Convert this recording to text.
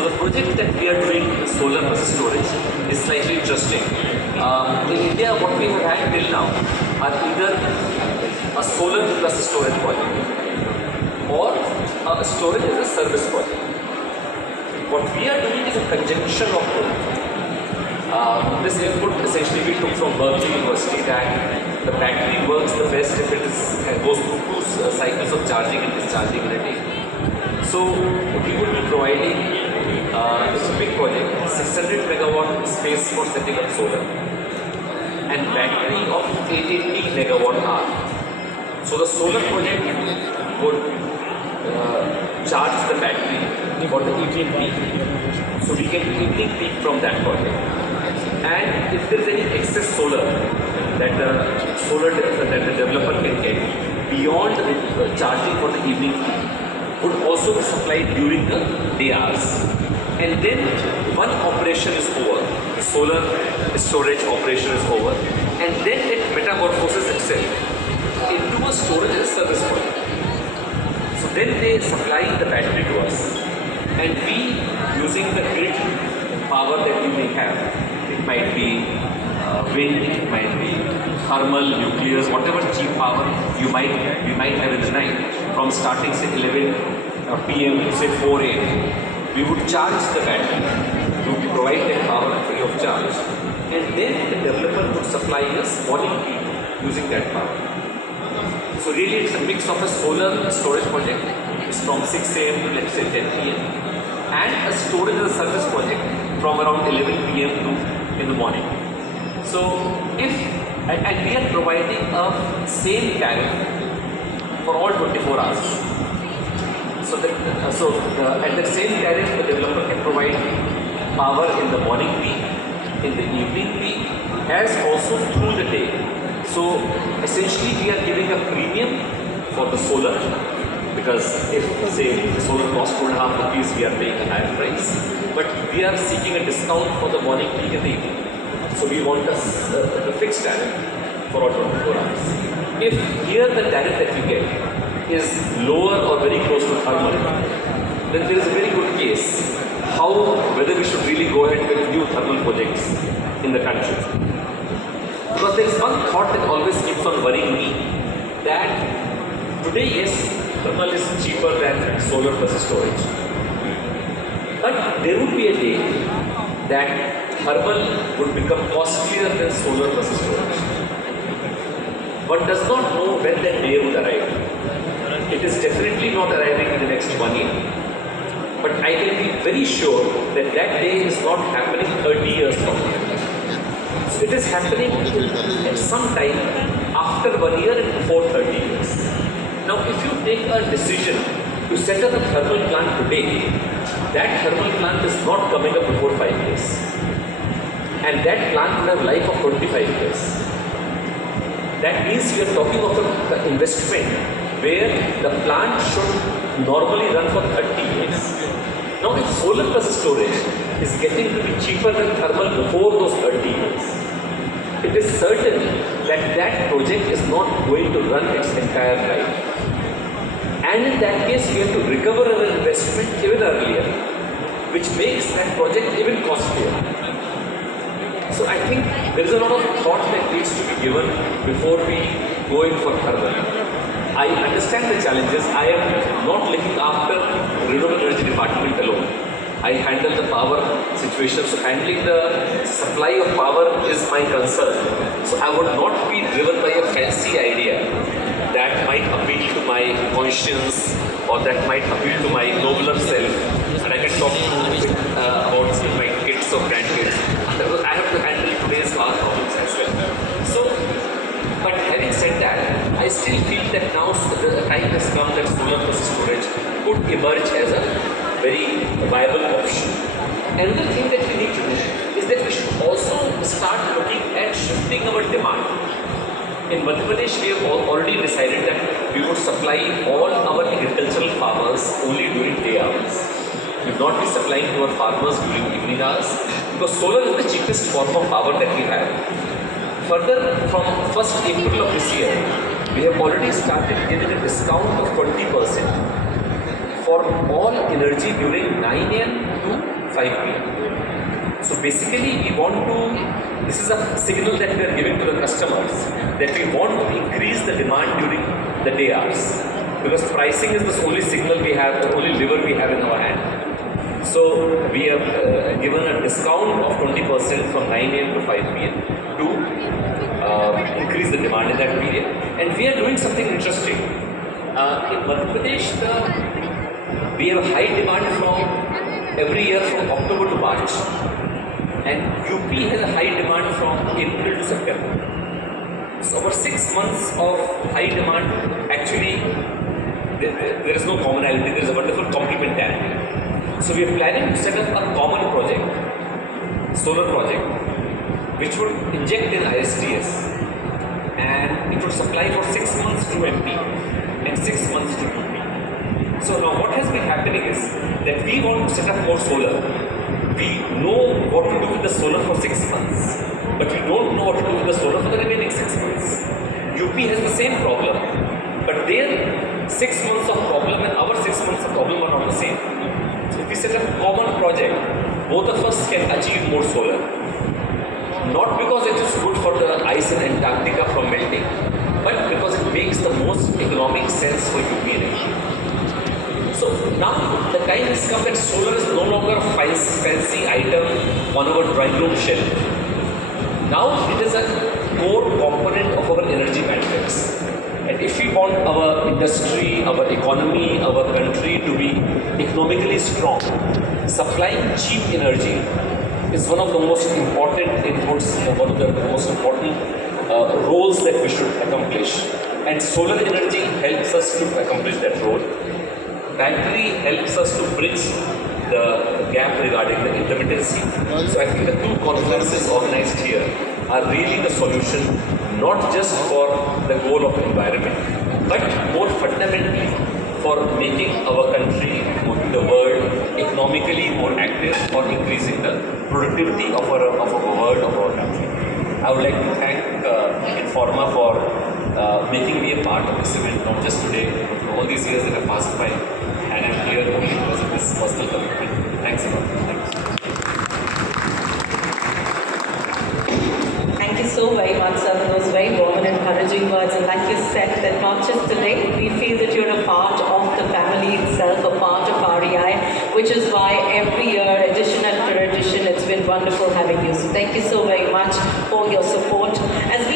So the project that we are doing solar plus storage is slightly interesting. In India, what we have had till now are either a solar plus storage project or a storage as a service project. What we are doing is a conjunction of both. This input essentially we took from Berkeley University that the battery works the best if it goes through two cycles of charging and discharging in a day. So we would be providing it's a big project, 600 megawatt space for setting up solar and battery of 880 megawatt hour. So the solar project would charge the battery for the evening peak. So we get evening peak from that project. And if there is any excess solar that the developer can get beyond the charging for the evening peak, would also be supplied during the day hours. And then one operation is over, the solar storage operation is over, and then it metamorphoses itself into a storage as a service project. So then they supply the battery to us, and we, using the grid power that we may have, it might be wind, it might be thermal, nuclear, whatever cheap power we might have in the night, from starting say 11 p.m. to say 4 a.m. we would charge the battery, we would provide that power free of charge, and then the developer would supply us morning peak using that power. So really it's a mix of a solar storage project, it's from 6 a.m. to let's say 10 p.m. and a storage as a service project from around 11 p.m. to in the morning. So and we are providing a same tariff for all 24 hours. So at the same tariff, the developer can provide power in the morning peak, in the evening peak, as also through the day. So essentially we are giving a premium for the solar, because if say the solar costs 2.5 rupees, we are paying a higher price, but we are seeking a discount for the morning peak and the evening. So we want the fixed tariff for all 24 hours. If here the tariff that we get is lower or very close to thermal, then there is a very good case whether we should really go ahead with new thermal projects in the country. Because there is one thought that always keeps on worrying me, that today yes, thermal is cheaper than solar plus storage. But there would be a day that thermal would become costlier than solar plus storage. One does not know when that day would arrive. It is definitely not arriving in the next 1 year. But I can be very sure that that day is not happening 30 years from now. So it is happening at some time after 1 year and before 30 years. Now if you take a decision to set up a thermal plant today, that thermal plant is not coming up before 5 years. And that plant will have life of 25 years. That means we are talking of an investment where the plant should normally run for 30 years. Now if solar plus storage is getting to be cheaper than thermal before those 30 years, it is certain that that project is not going to run its entire life. And in that case, we have to recover our investment even earlier, which makes that project even costlier. So I think there is a lot of thought that needs to be given before we go in for thermal. I understand the challenges. I am not looking after renewable energy department alone. I handle the power situation, so handling the supply of power is my concern. So I would not be driven by a fancy idea that might appeal to my conscience or that might appeal to my nobler self, and I can talk about my kids or grandkids. I have to handle today's hard problems as well. So, but having said that, I still feel that now the time has come that solar plus storage could emerge as a very viable option. Another thing that we need to do is that we should also start looking at shifting our demand. In Madhya Pradesh, we have already decided that we would supply all our agricultural farmers only during day hours. We will not be supplying to our farmers during evening hours, because solar is the cheapest form of power that we have. Further, from 1st April of this year, we have already started giving a discount of 20% for all energy during 9 a.m. to 5 p.m. So basically we want to, this is a signal that we are giving to the customers that we want to increase the demand during the day hours, because pricing is the only signal we have, the only lever we have in our hand. So we have given a discount of 20% from 9 a.m. to 5 p.m. to increase the demand in that period. And we are doing something interesting. In Madhya Pradesh, we have a high demand from every year from October to March. And UP has a high demand from April to September. So over 6 months of high demand, actually there is no commonality, there is a wonderful complementarity. So we are planning to set up a common project, solar project, which would inject in ISTS, and it would supply for 6 months to MP and 6 months to UP. So now what has been happening is that we want to set up more solar. We know what to do with the solar for 6 months, but we don't know what to do with the solar for the remaining 6 months. UP has the same problem, but their 6 months of problem and our 6 months of problem are not the same. So if we set up a common project, both of us can achieve more solar. Not because it is good for the ice in Antarctica from melting, but because it makes the most economic sense for UP energy. So now the time has come that solar is no longer a fancy item on our drawing room shelf. Now it is a core component of our energy matrix. And if we want our industry, our economy, our country to be economically strong, supplying cheap energy is one of the most important inputs, one of the most important roles that we should accomplish. And solar energy helps us to accomplish that role. Battery helps us to bridge the gap regarding the intermittency. So I think the two conferences organized here are really the solution, not just for the goal of environment, but more fundamentally for making our country, the world, economically more active, or increasing the productivity of our world, of our country. I would like to thank Informa for making me a part of this event, not just today, but all these years that have passed by, and I'm here only because of this personal commitment. Thanks a lot. Thanks. Thank you so very much, sir, for those very warm and encouraging words. And like you said, that not just today, we feel that you're a part of the family itself, a part of REI, which is why every year, edition after edition, it's been wonderful having you. So thank you so very much for your support. As we